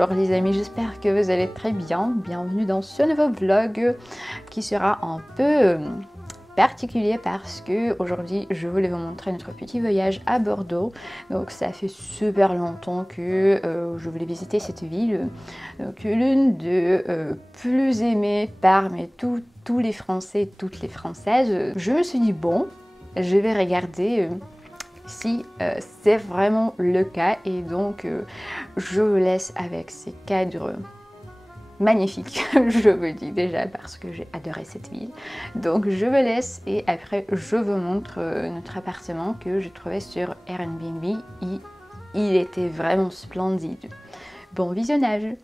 Bonjour les amis, j'espère que vous allez très bien. Bienvenue dans ce nouveau vlog qui sera un peu particulier parce que aujourd'hui je voulais vous montrer notre petit voyage à Bordeaux. Donc ça fait super longtemps que je voulais visiter cette ville, donc l'une des plus aimées parmi tous les Français et toutes les Françaises. Je me suis dit bon, je vais regarder si c'est vraiment le cas, et donc je vous laisse avec ces cadres magnifiques, je vous le dis déjà parce que j'ai adoré cette ville. Donc je vous laisse et après je vous montre notre appartement que j'ai trouvé sur Airbnb. Il était vraiment splendide. Bon visionnage!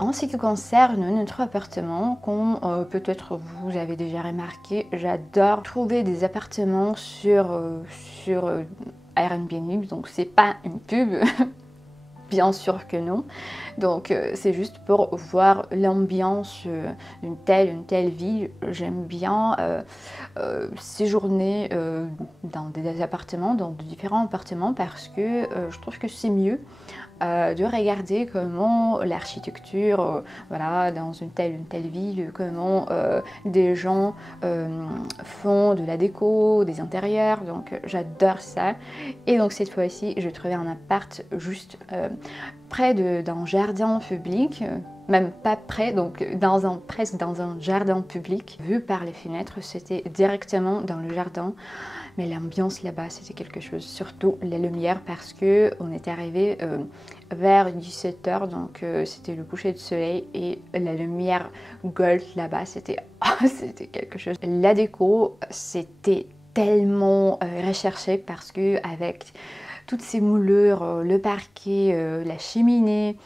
En ce qui concerne notre appartement, comme peut-être vous avez déjà remarqué, j'adore trouver des appartements sur Airbnb, donc c'est pas une pub, bien sûr que non. Donc c'est juste pour voir l'ambiance d'une telle ville. J'aime bien séjourner dans des appartements, dans de différents appartements, parce que je trouve que c'est mieux de regarder comment l'architecture, voilà, dans une telle ville, comment des gens font de la déco, des intérieurs. Donc j'adore ça. Et donc cette fois-ci, j'ai trouvé un appart juste près d'un jardin public. Même pas près, donc presque dans un jardin public. Vu par les fenêtres, c'était directement dans le jardin. Mais l'ambiance là-bas, c'était quelque chose. Surtout la lumière, parce que on est arrivé vers 17 h, donc c'était le coucher de soleil, et la lumière gold là-bas, c'était c'était quelque chose. La déco, c'était tellement recherché, parce que avec toutes ces moulures, le parquet, la cheminée,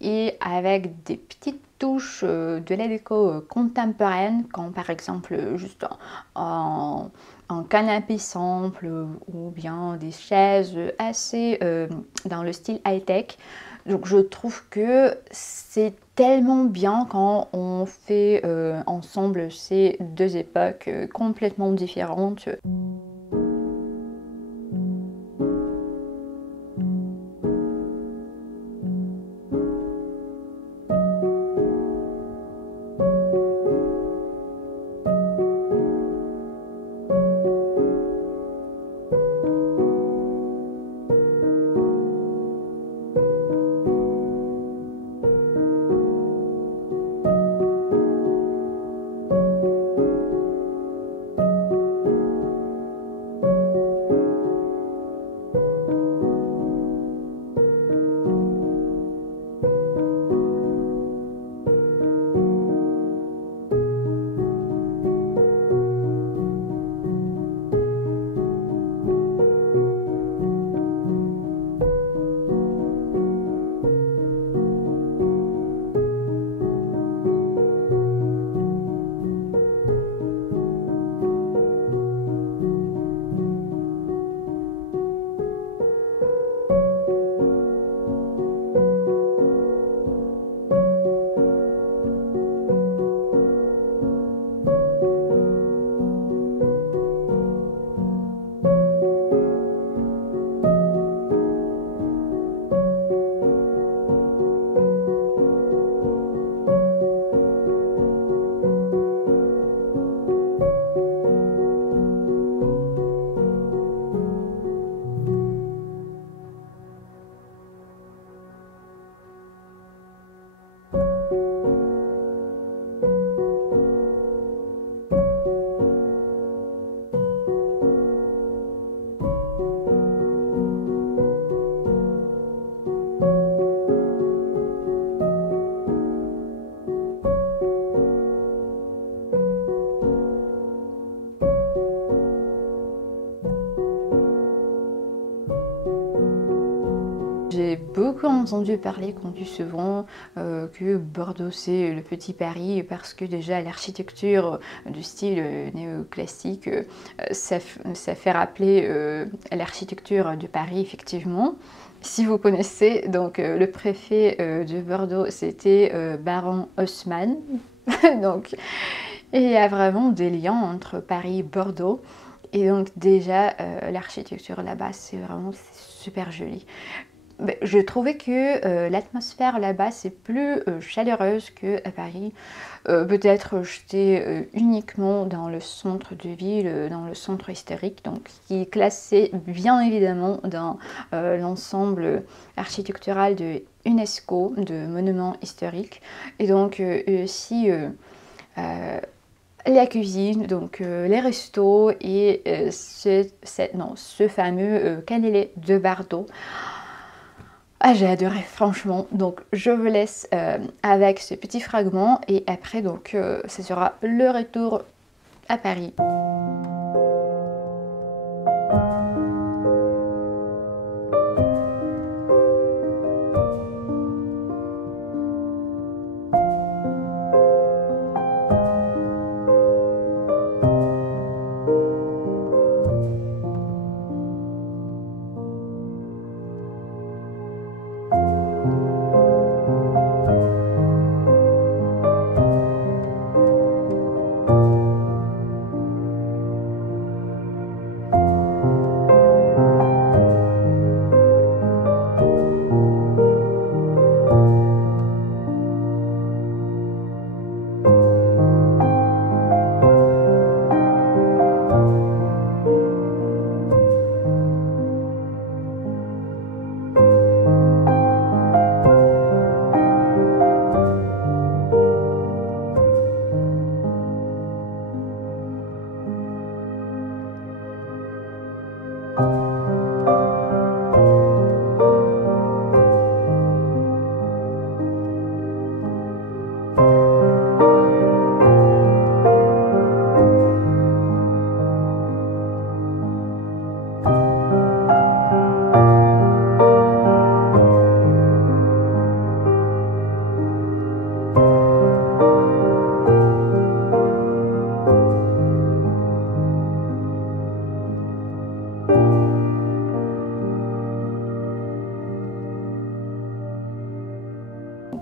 et avec des petites touches de la déco contemporaine, comme par exemple juste un canapé simple, ou bien des chaises assez dans le style high-tech. Donc je trouve que c'est tellement bien quand on fait ensemble ces deux époques complètement différentes. beaucoup entendu parler, qu'on dit souvent que Bordeaux c'est le petit Paris parce que déjà l'architecture du style néoclassique, ça fait rappeler l'architecture de Paris effectivement. Si vous connaissez, donc le préfet de Bordeaux c'était Baron Haussmann. Donc il y a vraiment des liens entre Paris et Bordeaux. Et donc déjà l'architecture là-bas c'est vraiment super joli. Je trouvais que l'atmosphère là-bas c'est plus chaleureuse qu'à Paris. Peut-être j'étais uniquement dans le centre de ville, dans le centre historique, donc qui est classé bien évidemment dans l'ensemble architectural de UNESCO, de monuments historiques. Et donc aussi la cuisine, donc les restos et ce fameux cannelé de Bordeaux. Ah, j'ai adoré, franchement. Donc, je vous laisse avec ce petit fragment et après, donc, ce sera le retour à Paris.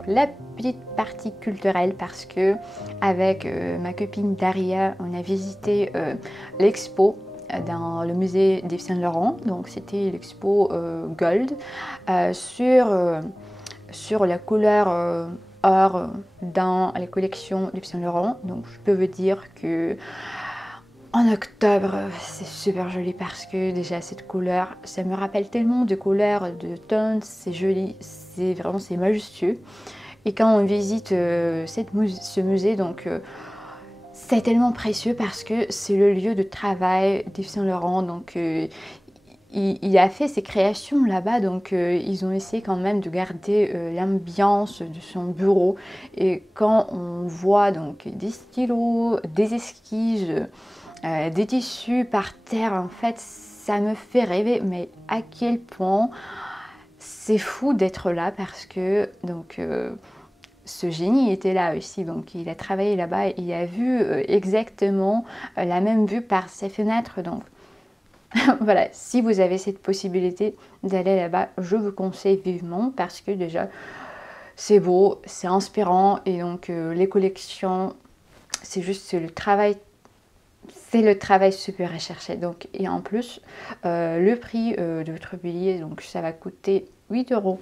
La petite partie culturelle parce que avec ma copine Daria on a visité l'expo dans le musée d'Yves Saint Laurent, donc c'était l'expo Gold sur la couleur or dans les collections d'Yves Saint Laurent. Donc je peux vous dire que en octobre c'est super joli parce que déjà cette couleur ça me rappelle tellement de couleurs de tones, c'est joli, c'est vraiment c'est majestueux. Et quand on visite ce musée, donc c'est tellement précieux parce que c'est le lieu de travail d'Yves Saint Laurent. Donc il a fait ses créations là-bas, donc ils ont essayé quand même de garder l'ambiance de son bureau. Et quand on voit donc des stylos, des esquisses, des tissus par terre, en fait, ça me fait rêver. Mais à quel point c'est fou d'être là parce que donc ce génie était là aussi, donc il a travaillé là-bas et il a vu exactement la même vue par ses fenêtres. Donc voilà, si vous avez cette possibilité d'aller là-bas, je vous conseille vivement parce que déjà c'est beau, c'est inspirant et donc les collections, c'est juste le travail. C'est le travail super recherché. Donc, et en plus, le prix de votre billet, donc ça va coûter 8 euros.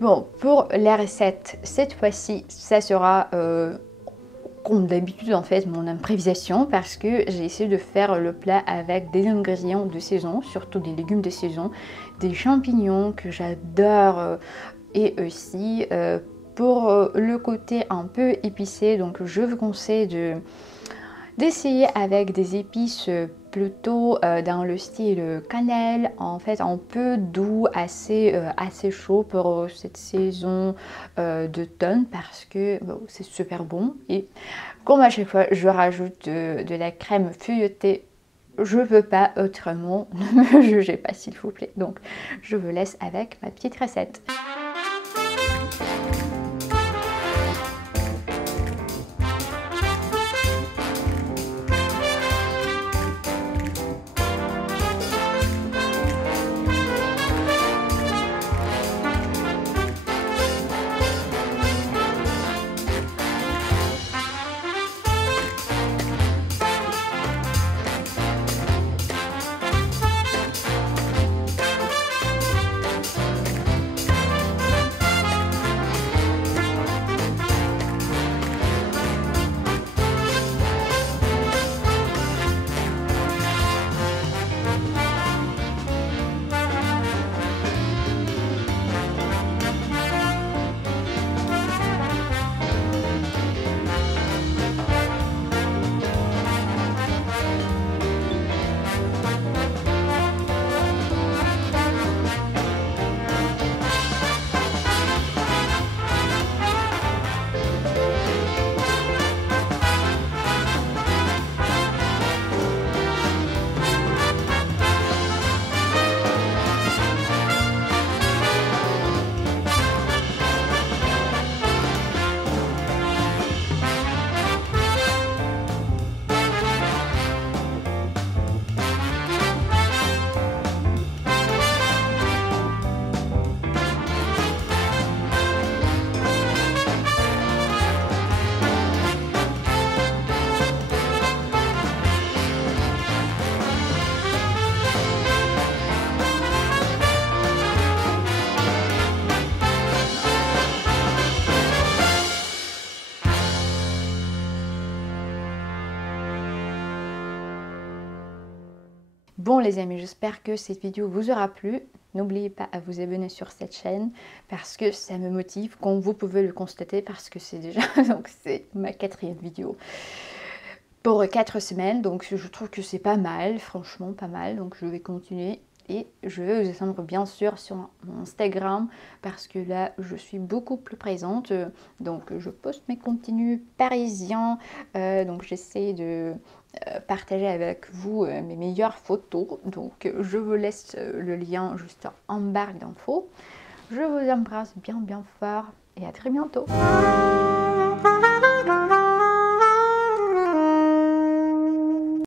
Bon, pour la recette, cette fois-ci, ça sera comme d'habitude en fait mon improvisation, parce que j'ai essayé de faire le plat avec des ingrédients de saison, surtout des légumes de saison, des champignons que j'adore, et aussi pour le côté un peu épicé, donc je vous conseille d'essayer avec des épices plutôt dans le style cannelle, en fait un peu doux, assez chaud pour cette saison d'automne, parce que bon, c'est super bon. Et comme à chaque fois je rajoute de la crème feuilletée, je ne peux pas autrement, ne me jugez pas s'il vous plaît. Donc je vous laisse avec ma petite recette. Bon les amis, j'espère que cette vidéo vous aura plu. N'oubliez pas à vous abonner sur cette chaîne parce que ça me motive, comme vous pouvez le constater, parce que c'est déjà donc c'est ma 4e vidéo pour 4 semaines. Donc je trouve que c'est pas mal, franchement pas mal. Donc je vais continuer et je vais vous attendre bien sûr sur mon Instagram parce que là je suis beaucoup plus présente. Donc je poste mes contenus parisiens, donc j'essaie de partager avec vous mes meilleures photos. Donc je vous laisse le lien juste en barre d'infos. Je vous embrasse bien fort et à très bientôt.